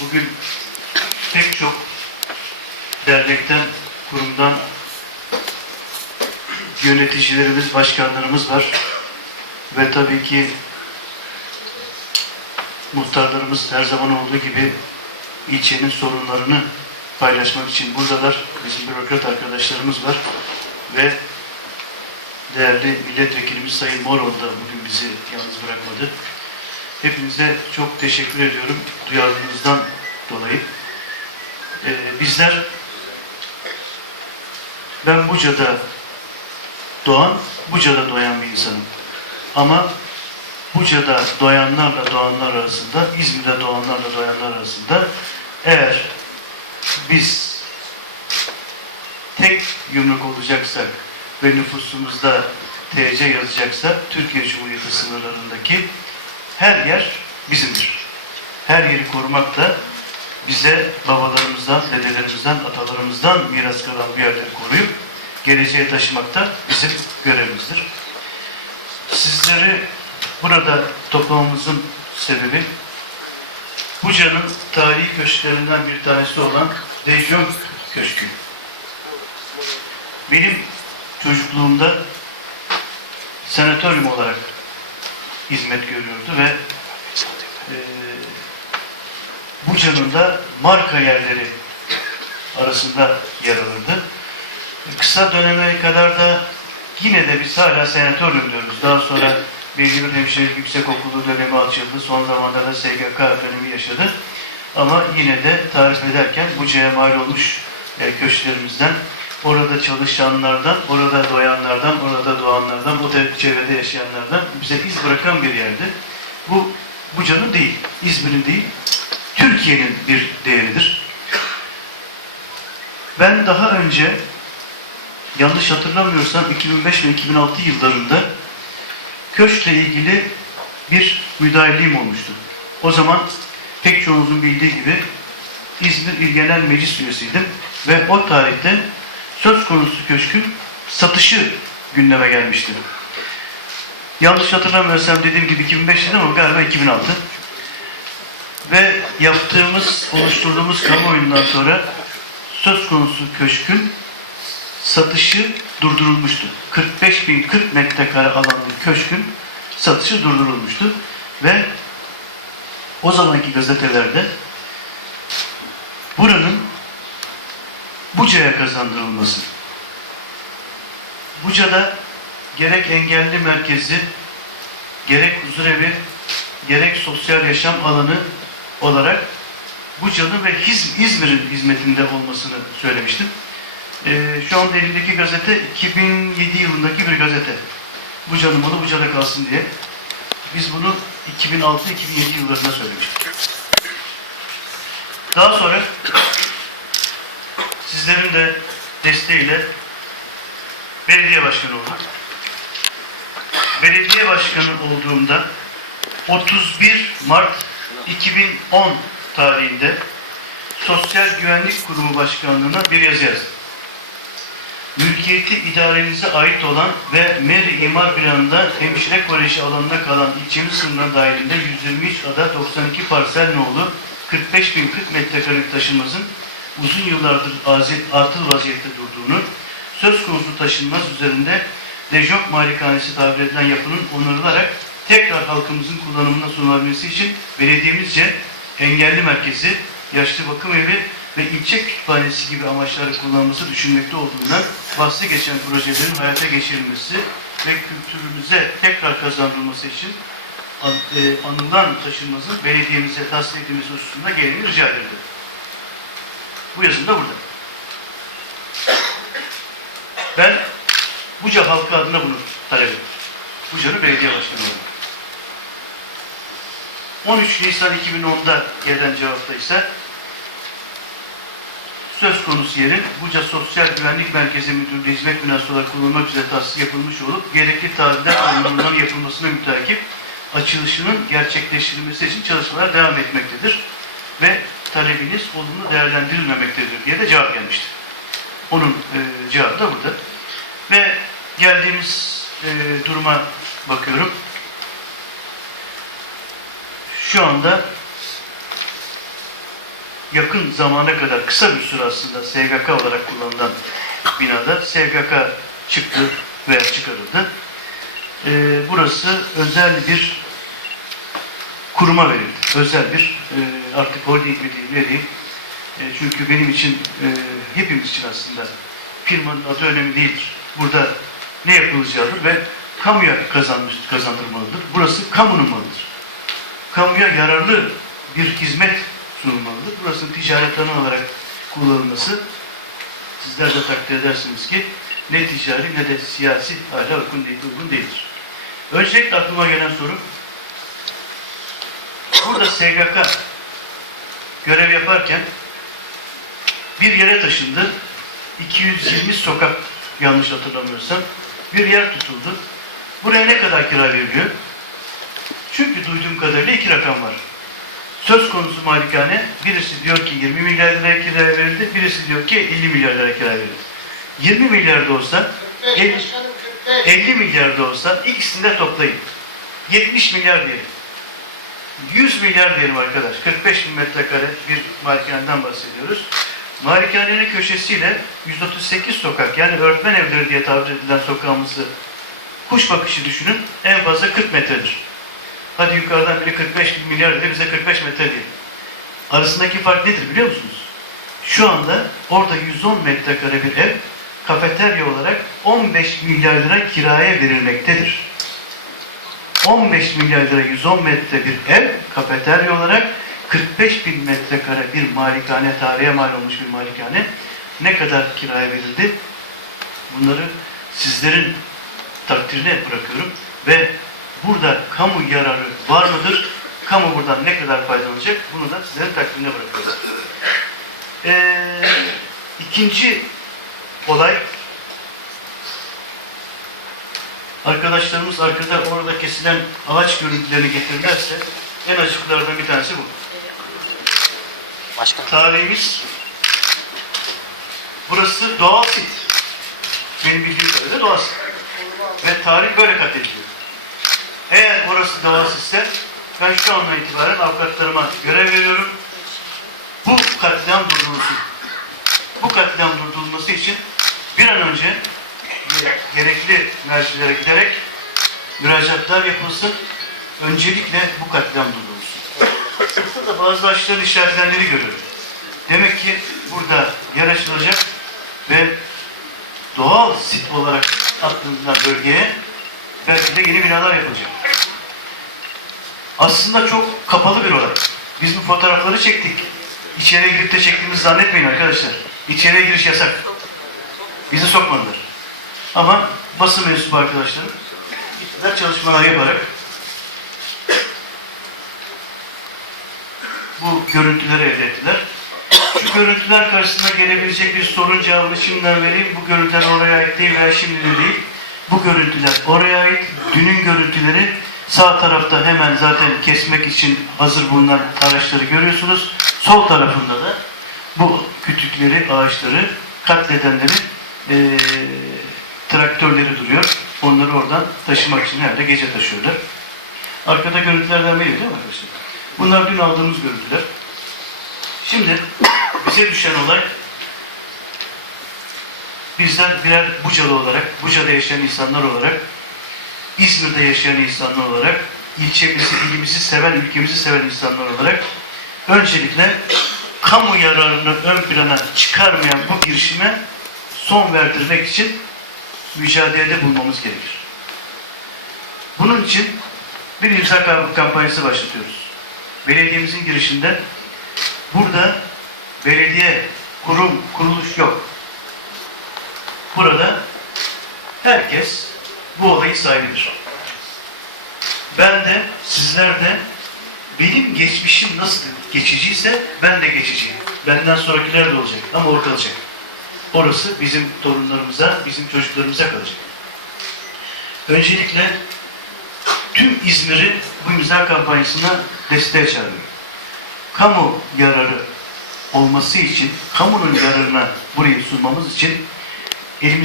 Bugün pek çok dernekten, kurumdan yöneticilerimiz, başkanlarımız var. Ve tabii ki muhtarlarımız her zaman olduğu gibi ilçenin sorunlarını paylaşmak için buradalar. Bizim bürokrat arkadaşlarımız var. Ve değerli milletvekilimiz Sayın Moroğlu da bugün bizi yalnız bırakmadı. Hepinize çok teşekkür ediyorum duyarlılığınızdan dolayı. Ee, bizler ben Buca'da doğan, Buca'da doyan bir insanım. Ama Buca'da doyanlarla doğanlar arasında, İzmir'de doğanlarla doyanlar arasında eğer biz tek yumruk olacaksak ve nüfusumuzda TC yazacaksa Türkiye Cumhuriyeti sınırlarındaki her yer bizimdir. Her yeri korumak da bize babalarımızdan, dedelerimizden, atalarımızdan miras kalan bu yerleri koruyup geleceğe taşımak da bizim görevimizdir. Sizleri burada toplamamızın sebebi Buca'nın tarihi köşklerinden bir tanesi olan Dejyon Köşkü. Benim çocukluğumda sanatoryum olarak hizmet görüyordu ve e, Buca'nın da marka yerleri arasında yer alırdı. Kısa döneme kadar da yine de biz hala senatoryum diyoruz. Daha sonra belli bir hemşirelik yüksekokulu dönemi açıldı. Son zamanlarda SGK dönemi yaşadı. Ama yine de tarif ederken Buca'ya mal olmuş e, köşklerimizden, orada çalışanlardan, orada doyanlardan, orada doğanlardan, o çevrede yaşayanlardan bize iz bırakan bir yerdi. Bu Buca'nın değil, İzmir'in değil, Türkiye'nin bir değeridir. Ben daha önce yanlış hatırlamıyorsam 2005 ve 2006 yıllarında köşkle ilgili bir müdahilliğim olmuştu. O zaman pek çoğunuzun bildiği gibi İzmir İl Genel Meclis üyesiydim ve o tarihte söz konusu köşkün satışı gündeme gelmişti. Yanlış hatırlamıyorsam dediğim gibi 2005 dedim ama galiba 2006. Ve yaptığımız, oluşturduğumuz kamuoyundan sonra söz konusu köşkün satışı durdurulmuştu. 45 bin 40 metrekare alanlı köşkün satışı durdurulmuştu. Ve o zamanki gazetelerde buranın Buca'ya kazandırılması. Buca'da gerek engelli merkezi, gerek huzurevi, gerek sosyal yaşam alanı olarak Buca'nın ve İzmir'in hizmetinde olmasını söylemiştim. Ee, şu anda elimdeki gazete 2007 yılındaki bir gazete. Buca'nın malı Buca'da kalsın diye. Biz bunu 2006-2007 yıllarında söylemiştik. Daha sonra sizlerin de desteğiyle belediye başkanı oldum. Belediye başkanı olduğumda 31 Mart 2010 tarihinde Sosyal Güvenlik Kurumu Başkanlığı'na bir yazı yazdım. Mülkiyeti idaremize ait olan ve Meri İmar Planı'nda Hemşire Koleji alanında kalan ilçemiz sınırları dahilinde 123 ada 92 parsel nolu 45 bin 40 metrekarelik taşınmazın uzun yıllardır azil, atıl vaziyette durduğunu, söz konusu taşınmaz üzerinde Dejok Malikanesi tabir edilen yapının onarılarak tekrar halkımızın kullanımına sunulabilmesi için belediyemizce engelli merkezi, yaşlı bakım evi ve ilçe kütüphanesi gibi amaçları kullanılması düşünmekte olduğundan bahsi geçen projelerin hayata geçirilmesi ve kültürümüze tekrar kazandırılması için e, anılan taşınmazın belediyemize tahsil edilmesi hususunda gereğini rica edildi. Bu yazım da burada. Ben Buca halkı adına bunu talep ettim. Buca'nın belediye başkanı oldum. 13 Nisan 2010'da gelen cevapta ise söz konusu yerin Buca Sosyal Güvenlik Merkezi Müdürlüğü hizmet binası olarak kullanılmak üzere tahsis yapılmış olup gerekli ve uyumların yapılmasına müteakip açılışının gerçekleştirilmesi için çalışmalar devam etmektedir ve talebiniz olumlu değerlendirilmemektedir diye de cevap gelmiştir. Onun e, cevabı da burada. Ve geldiğimiz e, duruma bakıyorum. Şu anda yakın zamana kadar kısa bir süre aslında SGK olarak kullanılan binada SGK çıktı veya çıkarıldı. Ee, burası özel bir kuruma verildi. Özel bir e, artık holding mi diyeyim ne. E, çünkü benim için e, hepimiz için aslında firmanın adı önemli değildir. Burada ne yapılacağıdır ve kamuya kazanmış, kazandırmalıdır. Burası kamunun malıdır. Kamuya yararlı bir hizmet sunulmalıdır. Burasının ticaret alanı olarak kullanılması sizler de takdir edersiniz ki ne ticari ne de siyasi hala uygun, uygun değildir. Öncelikle aklıma gelen soru burada SGK görev yaparken bir yere taşındı. 220 sokak yanlış hatırlamıyorsam bir yer tutuldu. Buraya ne kadar kira veriliyor? Çünkü duyduğum kadarıyla iki rakam var. Söz konusu malikane birisi diyor ki 20 milyar liraya kira verildi, birisi diyor ki 50 milyar liraya kira verildi. 20 milyar da olsa 50, 50 milyar da olsa ikisini de toplayın. 70 milyar diyelim. 100 milyar diyelim arkadaş. 45 bin metrekare bir malikaneden bahsediyoruz. Malikanenin köşesiyle 138 sokak yani öğretmen evleri diye tabir edilen sokağımızı kuş bakışı düşünün en fazla 40 metredir. Hadi yukarıdan biri 45 bin milyar dedi bize 45 metre değil. Arasındaki fark nedir biliyor musunuz? Şu anda orada 110 metrekare bir ev kafeterya olarak 15 milyar lira kiraya verilmektedir. 15 milyar lira 110 metre bir ev kafeterya olarak 45 bin metrekare bir malikane, tarihe mal olmuş bir malikane ne kadar kiraya verildi? Bunları sizlerin takdirine bırakıyorum ve burada kamu yararı var mıdır? Kamu buradan ne kadar faydalanacak? Bunu da sizlerin takdirine bırakıyorum. Ee, ikinci olay arkadaşlarımız arkada orada kesilen ağaç görüntülerini getirirlerse en açıklardan bir tanesi bu. Başkanım. Tarihimiz burası doğal sit. Benim bildiğim kadarıyla doğal sit. Ve tarih böyle katlediliyor. Eğer orası doğal sitse ben şu andan itibaren avukatlarıma görev veriyorum. Bu katliam durdurulsun. Bu katliam durdurulması için bir an önce gerekli mercilere giderek müracaatlar yapılsın. Öncelikle bu katliam durdurulsun. Burada bazı açıların işaretlendiğini görüyorum. Demek ki burada yer açılacak ve doğal sit olarak adlandırılan bölgeye belki de yeni binalar yapılacak. Aslında çok kapalı bir olay. Biz bu fotoğrafları çektik. İçeriye girip de çektiğimizi zannetmeyin arkadaşlar. İçeriye giriş yasak. Bizi sokmadılar. Ama basın mensubu arkadaşlarım gittiler çalışmalar yaparak bu görüntüleri elde ettiler. Şu görüntüler karşısında gelebilecek bir sorun cevabını şimdiden vereyim. Bu görüntüler oraya ait değil veya şimdi de değil. Bu görüntüler oraya ait. Dünün görüntüleri sağ tarafta hemen zaten kesmek için hazır bulunan araçları görüyorsunuz. Sol tarafında da bu kütükleri, ağaçları katledenlerin eee traktörleri duruyor. Onları oradan taşımak için herhalde gece taşıyorlar. Arkada görüntülerden biri değil mi arkadaşlar? Bunlar dün aldığımız görüntüler. Şimdi bize düşen olay bizler birer Bucalı olarak, Buca'da yaşayan insanlar olarak, İzmir'de yaşayan insanlar olarak, ilçemizi, ilimizi seven, ülkemizi seven insanlar olarak öncelikle kamu yararını ön plana çıkarmayan bu girişime son verdirmek için mücadelede bulmamız gerekir. Bunun için bir imza kampanyası başlatıyoruz. Belediyemizin girişinde burada belediye, kurum, kuruluş yok. Burada herkes bu olayın sahibidir. Ben de, sizler de benim geçmişim nasıl geçiciyse ben de geçiciyim. Benden sonrakiler de olacak ama o kalacak. Orası bizim torunlarımıza, bizim çocuklarımıza kalacak. Öncelikle tüm İzmir'i bu imza kampanyasına desteğe çağırıyorum. Kamu yararı olması için, kamunun yararına burayı sunmamız için